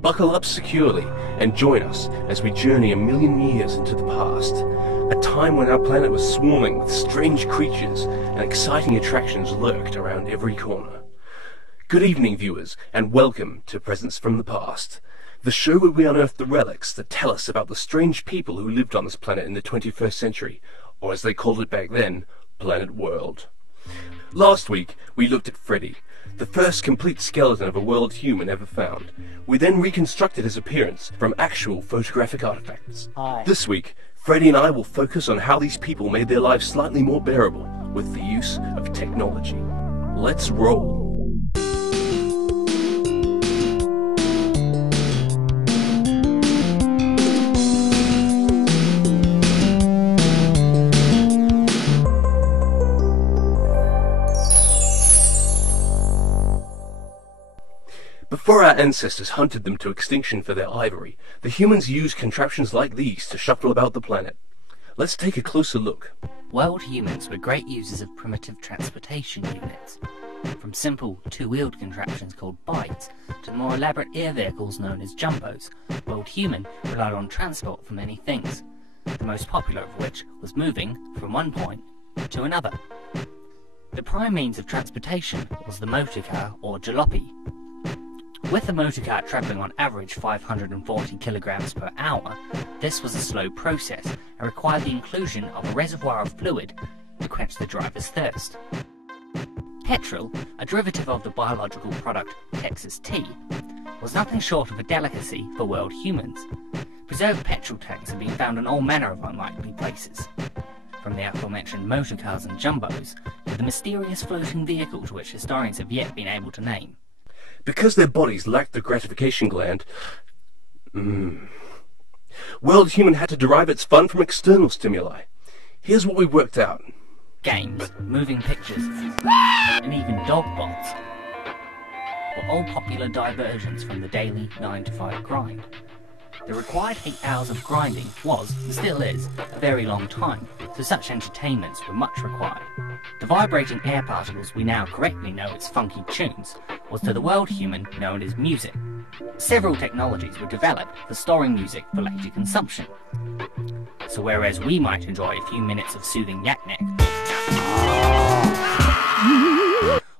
Buckle up securely and join us as we journey a million years into the past, a time when our planet was swarming with strange creatures and exciting attractions lurked around every corner. Good evening, viewers, and welcome to Presents from the Past, the show where we unearth the relics that tell us about the strange people who lived on this planet in the 21st century, or as they called it back then, Planet World. Last week, we looked at Freddy, the first complete skeleton of a world human ever found. We then reconstructed his appearance from actual photographic artifacts. Hi. This week, Freddy and I will focus on how these people made their lives slightly more bearable with the use of technology. Let's roll. Before our ancestors hunted them to extinction for their ivory, the humans used contraptions like these to shuffle about the planet. Let's take a closer look. World humans were great users of primitive transportation units. From simple two-wheeled contraptions called bites to the more elaborate air vehicles known as jumbos, world human relied on transport for many things, the most popular of which was moving from one point to another. The prime means of transportation was the motorcar or jalopy. With the motorcar travelling on average 540 kilograms per hour, this was a slow process and required the inclusion of a reservoir of fluid to quench the driver's thirst. Petrol, a derivative of the biological product Texas tea, was nothing short of a delicacy for world humans. Preserved petrol tanks have been found in all manner of unlikely places, from the aforementioned motorcars and jumbos to the mysterious floating vehicles which historians have yet been able to name. Because their bodies lacked the gratification gland, world human had to derive its fun from external stimuli. Here's what we worked out. Games, moving pictures, and even dog bots were all popular diversions from the daily 9-to-5 grind. The required 8 hours of grinding was, and still is, a very long time, so such entertainments were much required. The vibrating air particles we now correctly know as funky tunes was to the world human known as music. Several technologies were developed for storing music for later consumption. So whereas we might enjoy a few minutes of soothing yak neck,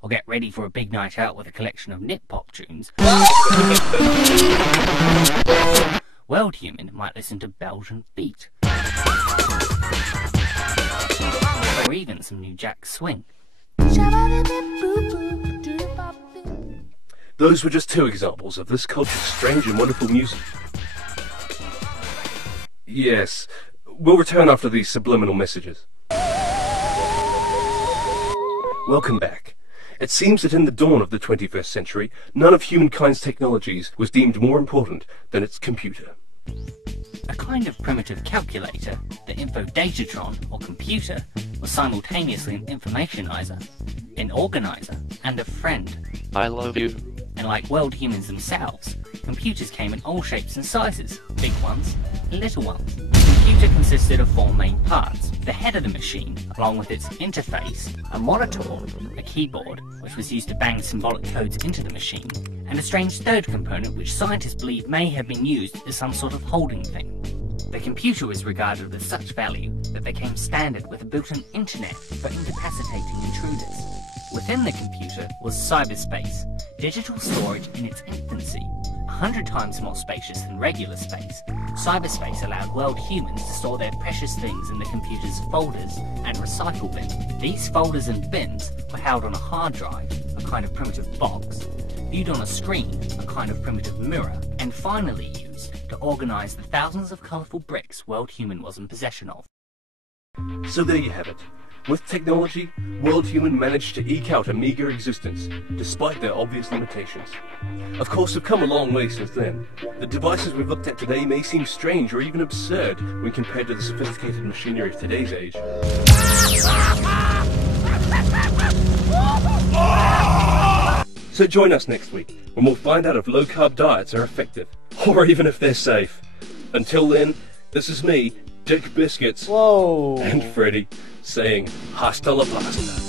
or get ready for a big night out with a collection of nip-pop tunes, world human might listen to Belgian beat, or even some New Jack Swing. Those were just two examples of this culture's strange and wonderful music. Yes, we'll return after these subliminal messages. Welcome back. It seems that in the dawn of the 21st century, none of humankind's technologies was deemed more important than its computer. A kind of primitive calculator, the infodatatron or computer, was simultaneously an informationizer, an organizer, and a friend. I love you. And like world humans themselves, computers came in all shapes and sizes, big ones and little ones. The computer consisted of 4 main parts: the head of the machine, along with its interface, a monitor, a keyboard, which was used to bang symbolic codes into the machine, and a strange third component which scientists believe may have been used as some sort of holding thing. The computer was regarded with such value that they came standard with a built-in internet for incapacitating intruders. Within the computer was cyberspace, digital storage in its infancy, 100 times more spacious than regular space. Cyberspace allowed world humans to store their precious things in the computer's folders and recycle bins. These folders and bins were held on a hard drive, a kind of primitive box, viewed on a screen, a kind of primitive mirror, and finally used to organize the thousands of colorful bricks world human was in possession of. So there you have it. With technology, world human managed to eke out a meager existence, despite their obvious limitations. Of course, we've come a long way since then. The devices we've looked at today may seem strange or even absurd when compared to the sophisticated machinery of today's age. So join us next week, when we'll find out if low-carb diets are effective, or even if they're safe. Until then, this is me, Dick Biscuits, Whoa. and Freddy, saying hasta la pasta.